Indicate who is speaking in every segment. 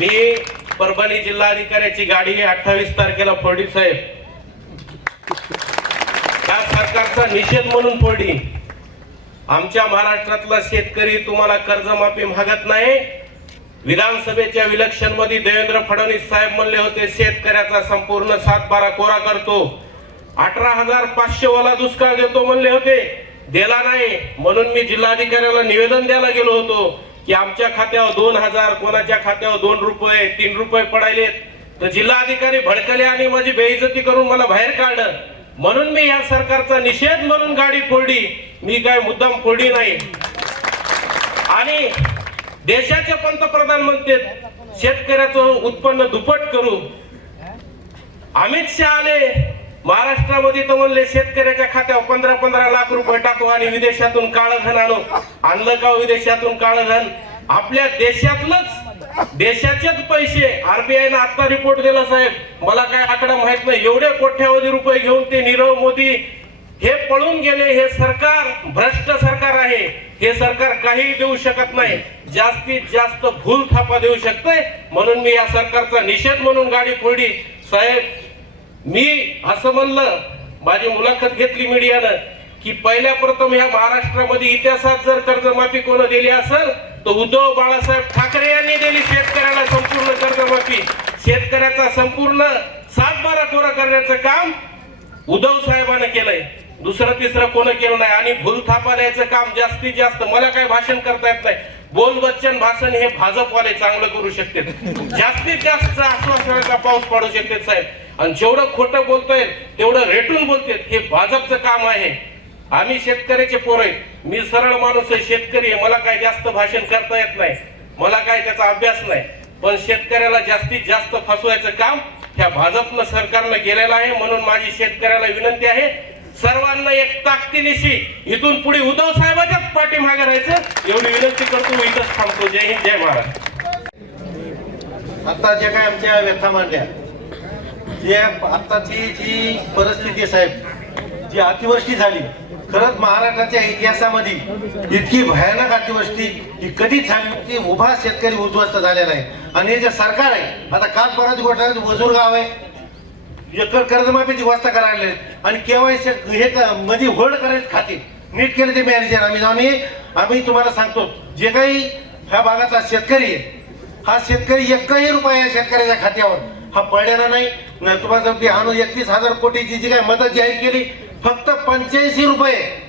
Speaker 1: मी परभणी जिल्हाधिकाऱ्याची गाडी अठ्ठावीस तारखेला फोडी साहेब. त्या सरकारचा निषेध म्हणून फोडी आमच्या महाराष्ट्रातला शेतकरी तुम्हाला कर्जमाफी मागत नाही. विधानसभेच्या विलक्षणमध्ये देवेंद्र फडणवीस साहेब म्हणले होते शेतकऱ्याचा संपूर्ण सातबारा कोरा करतो. अठरा हजार पाचशे वाला दुष्काळ देतो म्हणले होते. दिला नाही. म्हणून मी जिल्हाधिकाऱ्याला निवेदन द्यायला गेलो होतो. की आमच्या खात्यावर दोन हजार कोणाच्या खात्यावर दोन रुपये तीन रुपये पडायलेत. तर जिल्हाधिकारी भडकले आणि माझी बेइज्जती करून मला बाहेर काढलं. म्हणून मी या सरकारचा निषेध म्हणून गाडी फोडली. मी काय मुद्दाम फोडली नाही. आणि देशाचे पंतप्रधान म्हणते शेतकऱ्याचं उत्पन्न दुप्पट करू. अमित शहा आले. महाराष्ट्रामध्ये तर म्हणले शेतकऱ्याच्या खात्यावर पंधरा पंधरा लाख रुपये टाकू आणि विदेशातून काळं धन आणू. आणलं का हो विदेशातून काळं धन? आपल्या देशातलंच. देशाचेच पैसे. आरबीआय ना आता रिपोर्ट दिला साहेब. मला काय आकडा माहीत नाही. एवढे कोट्यावधी रुपये घेऊन ते नीरव मोदी हे पळून गेले हे सरकार भ्रष्ट सरकार आहे. हे सरकार काही देऊ शकत नाही. जास्तीत जास्त भूल थापा देऊ शकते म्हणून मी या सरकारचा निषेध म्हणून गाडी फोडली. साहेब मी असं म्हणलं माझी मुलाखत घेतली मीडियानं की पहिल्या प्रथम ह्या महाराष्ट्रामध्ये इतिहासात जर कर्जमाफी कोण दिली असेल तर उद्धव बाळासाहेब ठाकरे यांनी दिली शेतकऱ्याला संपूर्ण कर्जमाफी. शेतकऱ्याचा संपूर्ण सातबारा कोरा करण्याचं काम उद्धव साहेबानं केलंय. दुसरं तिसरं कोण केलं नाही. आणि भूल थापा द्यायचं काम जास्तीत जास्त मला काय भाषण करता येत नाही. बोल बच्चन भाषण हे भाजपवाले चांगलं करू शकते. जास्तीत जास्त आश्वासनाचा पाऊस पाडू शकते साहेब. आणि जेवढं खोटं बोलतोय तेवढं रेटून बोलतोय हे भाजपचं काम आहे. आम्ही शेतकऱ्याचे पोर आहेत मी सरळ माणूस आहे शेतकरी आहे. मला काय जास्त भाषण करता येत नाही. मला काय त्याचा अभ्यास नाही. पण शेतकऱ्याला जास्तीत जास्त फसवायचं काम ह्या भाजपनं सरकारनं केलेलं आहे म्हणून माझी शेतकऱ्याला विनंती आहे. सर्वांना एक ताकदीनिशी इथून पुढे उद्धव साहेबाच्याच पाठीमागे राहायचं. एवढी विनंती करतो मी इथंच थांबतो. जय हिंद जय महाराज
Speaker 2: आता जे काय आमच्या व्यथा मांडल्या जे आताची जी परिस्थिती आहे साहेब जी अतिवृष्टी झाली खरंच महाराष्ट्राच्या इतिहासामध्ये इतकी भयानक अतिवृष्टी ही कधीच झाली की उभा शेतकरी उद्ध्वस्त झालेला आहे. आणि हे जे सरकार आहे आता काल परत घोटाळ्यात वजूर गाव आहे. एकर कर्जमाफीची व्यवस्था करायला आणि केवायसी हे क- मध्ये होल्ड करायचे खाते. नीट केले ते मॅनेजर. आम्ही जाऊन हे- आम्ही तुम्हाला सांगतो जे काही ह्या भागातला शेतकरी आहे हा शेतकरी एकही रुपया शेतकऱ्याच्या खात्यावर हा पडलेला नाही. तुम्हाला सांगतो आणून एकतीस हजार कोटीची जी काय मदत जाहीर केली फक्त पंच्याऐंशी रुपये.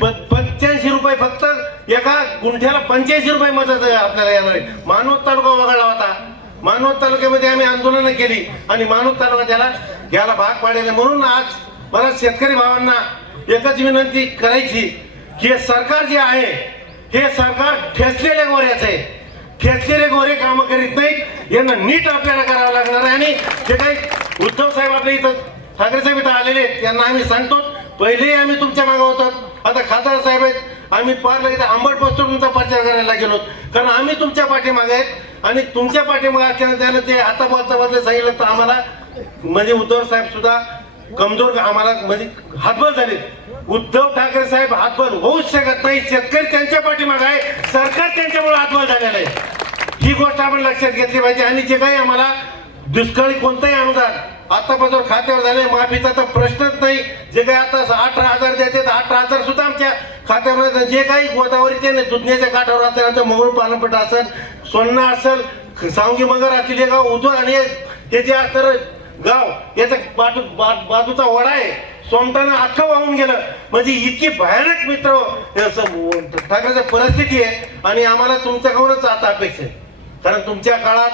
Speaker 2: पंच्याऐंशी रुपये फक्त एका गुंठ्याला पंच्याऐंशी रुपये मदत आपल्याला येणार आहे. मानवत तालुका वगळला होता. मानवत तालुक्यामध्ये आम्ही आंदोलनं केली आणि मानवत तालुका त्याला घ्यायला भाग पाडले म्हणून आज मला शेतकरी भावांना एकच विनंती करायची की हे सरकार जे आहे हे सरकार ठेचलेल्या गोऱ्याचं आहे. ठेचलेले गोरे काम करीत नाहीत. यांना नीट आपल्याला करावं लागणार आहे. आणि जे काही उद्धव साहेब आपल्या इथं ठाकरे साहेब इथं आलेले आहेत त्यांना आम्ही सांगतो. पहिलेही आम्ही तुमच्या मागे होतो. आता खासदार साहेब आहेत. आम्ही पारला इथं आंबट बसतो तुमचा प्रचार करायला गेलो. कारण आम्ही तुमच्या पाठीमागे आहेत. आणि तुमच्या पाठीमागे असल्यानं त्यानं ते आता बोलता बोलता सांगितलं तर आम्हाला म्हणजे उद्धव साहेब सुद्धा कमजोर आम्हाला म्हणजे हातबल झाले. उद्धव ठाकरे साहेब हातबल होऊच शकत नाही. शेतकरी त्यांच्या पाठीमाग आहे. सरकार त्यांच्यामुळे हातबल झालेलं आहे. ही गोष्ट आपण लक्षात घेतली पाहिजे. आणि जे काही आम्हाला दुष्काळी कोणतंही अनुदान आतापासून खात्यावर झाले माफीचा तर प्रश्नच नाही. जे काही आता अठरा हजार देते तर अठरा हजार सुद्धा आमच्या खात्यावर जे काही गोदावरीचे नाही, दुधण्याच्या काठावर असेल आता मंगळ पानपट असेल सोन्ना असेल सावंगी मगर असतील हे गाव उद्योग आणि हे जे असणार गाव याचा बाजू बा- बाजूचा वडा आहे. सोमटानं अख्खं वाहून गेलं. म्हणजे इतकी भयानक मित्र ठाकरेची परिस्थिती आहे. आणि आम्हाला तुमच्याकडूनच आता अपेक्षा आहे. कारण तुमच्या काळात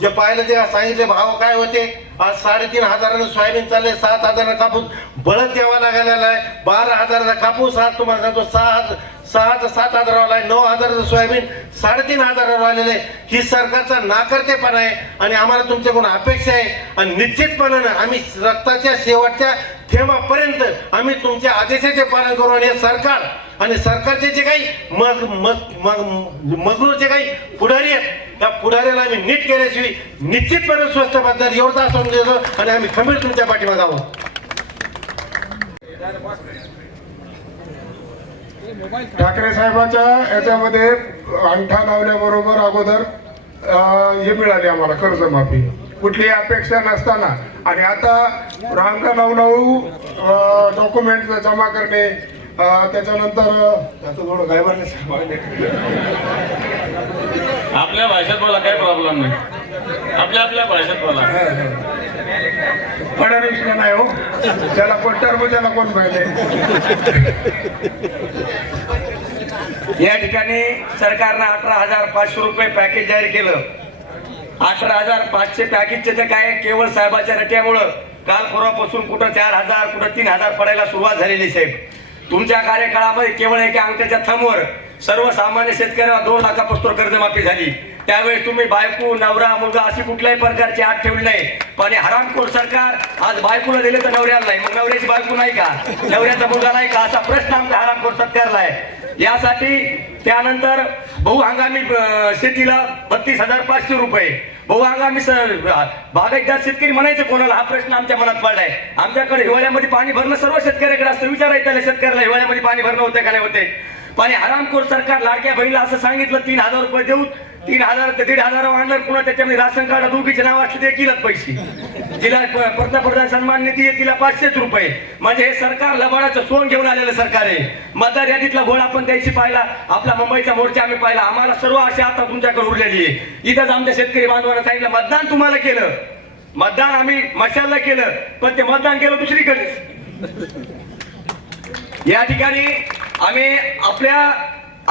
Speaker 2: जे पाहिलं ते सांगितले भाव काय होते? आज साडेतीन हजारानं सोयाबीन चालले सात हजारानं कापूस. बळद द्यावा लागलेला आहे बारा हजाराचा कापूस आज तुम्हाला सांगतो सहा हजार सहाचा सात हजारावाला आहे नऊ हजाराचं सोयाबीन साडेतीन हजारावर आलेलं आहे. ही सरकारचा नाकर्तेपणा आहे आणि आम्हाला तुमच्याकडून अपेक्षा आहे? आणि निश्चितपणानं आम्ही रक्ताच्या शेवटच्या थेंबापर्यंत आम्ही तुमच्या आदेशाचे पालन करू आणि हे सरकार आणि सरकारचे जे काही मज मग मग काही पुढारी आहेत त्या पुढाऱ्याला आम्ही नीट केल्याशिवाय निश्चितपणे स्वस्त बाजार एवढं असं देतो आणि आम्ही खंबीर तुमच्या पाठीमागे आहोत.
Speaker 3: ठाकरे साहेबाच्या याच्यामध्ये अंगठा लावल्याबरोबर अगोदर हे मिळाले आम्हाला कर्जमाफी. कुठलीही अपेक्षा नसताना. आणि आता रांगा लावू लावू डॉक्युमेंट जमा करणे त्याच्यानंतर आता थोडं
Speaker 4: आपल्या भाषेत बोला काही प्रॉब्लेम नाही. आपल्या आपल्या भाषेत बोला.
Speaker 3: फडणवीस नाही हो? त्याला कोण टर्म त्याला कोण पाहिजे?
Speaker 5: या ठिकाणी सरकारनं अठरा हजार पाचशे रुपये पॅकेज जाहीर केलं. अठरा हजार पाचशे पॅकेजचे तर काय केवळ साहेबाच्या रट्यामुळं काल परवापासून कुठं चार हजार कुठं तीन हजार पडायला सुरुवात झालेली साहेब. तुमच्या कार्यकाळामध्ये केवळ एका अंगठ्याच्या थंबवर सर्वसामान्य शेतकऱ्याला दोन लाखापासून कर्जमाफी झाली. त्यावेळेस तुम्ही बायको नवरा मुलगा अशी कुठल्याही प्रकारची आठ ठेवली नाही. पण हरामखोर सरकार आज बायकोला दिले तर नवऱ्याला नाही. मग नवऱ्याची बायको नाही का? नवऱ्याचा मुलगा नाही का? असा प्रश्न आमच्या हरामखोर सरकारला आहे. यासाठी त्यानंतर बहुहंगामी शेतीला बत्तीस हजार पाचशे रुपये. बहुहंगामी बागायतदार शेतकरी म्हणायचं कोणाला? हा प्रश्न आमच्या मनात पडलाय. आमच्याकडे हिवाळ्यामध्ये पाणी भरणं सर्व शेतकऱ्याकडे असतं. विचारायचं त्याला शेतकऱ्याला हिवाळ्यामध्ये पाणी भरणं होते का नाही होते? पण हरामखोर सरकार लाडक्या बहिणीला असं सांगितलं तीन हजार रुपये देऊ तीन हजार ते दीड हजार आणलं पुन्हा त्याच्यामध्ये राशन कार्ड दोघीचे नाव असले ते केलं पैसे. तिला पंतप्रधान सन्मान निधी आहे तिला पाचशेच रुपये. म्हणजे हे सरकार लबाडाचं सोन घेऊन आलेलं सरकार आहे. मतदार यादीतला घोळ आपण द्यायची पाहिला आपला मुंबईचा मोर्चा आम्ही पाहिला. आम्हाला सर्व आशा आता तुमच्याकडे उरलेली आहे. इथंच आमच्या शेतकरी बांधवांना सांगितलं मतदान तुम्हाला केलं. मतदान आम्ही मशालला केलं पण ते मतदान केलं दुसरीकडे या ठिकाणी आम्ही आपल्या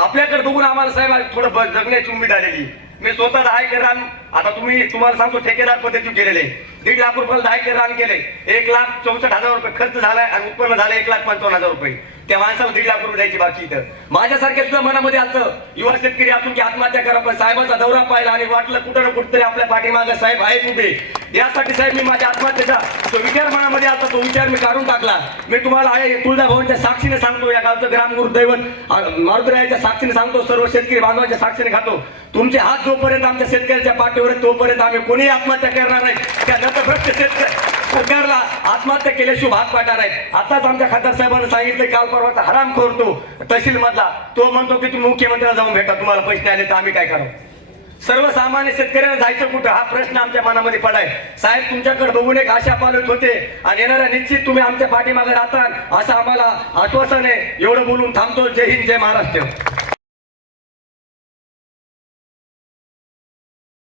Speaker 5: आपल्याकडे बघून आम्हाला साहेब थोडं जगण्याची उमेद आलेली. मी स्वतः दहा एकर रान आता तुम्ही तुम्हाला सांगतो ठेकेदार पद्धती केलेले. दीड लाख रुपयाला दहा एकर रान केले. एक लाख चौसष्ट हजार रुपये खर्च झालाय आणि उत्पन्न झालं एक लाख पंचावन्न हजार रुपये. त्या माणसाला दीड लाख रुपये द्यायची बाकी इथं. माझ्यासारख्या सुद्धा मनामध्ये आलं युवा शेतकरी असून की आत्महत्या करा पण साहेबांचा दौरा पाहिला आणि वाटलं कुठं ना कुठतरी आपल्या पाठीमागे साहेब आहेत उभे. यासाठी साहेब मी माझ्या आत्महत्येचा तो विचार मनामध्ये आता तो विचार मी काढून टाकला. मी तुम्हाला आहे तुळजाभवनच्या साक्षीने सांगतो या गावचं ग्रामगुरुदैवत मारुद्रायाच्या साक्षीने सांगतो सर्व शेतकरी बांधवांच्या साक्षीने खातो. तुमचे हात जोपर्यंत आमच्या शेतकऱ्याच्या पाठीवर तोपर्यंत आम्ही कोणीही आत्महत्या करणार नाही. त्या नतभ्रष्ट शेतकरी सरकारला आत्महत्या केल्याशिवाय भाग पाडणार आहेत आताच आमच्या खासदार साहेबांनी सांगितलं काल परवाचा हराम करतो तहसील मधला तो म्हणतो की तुम्ही मुख्यमंत्र्याला जाऊन भेटा तुम्हाला पैसे नाही आले तर आम्ही काय करू? सर्वसामान्य शेतकऱ्यांना जायचं कुठं? हा प्रश्न आमच्या मनामध्ये पडाय. साहेब तुमच्याकडे बघून एक आशा पालत होते. आणि येणाऱ्या निश्चित तुम्ही आमच्या पाठीमागे राहता असं आम्हाला आश्वासन आहे. एवढं बोलून थांबतो. जय हिंद जय महाराष्ट्र.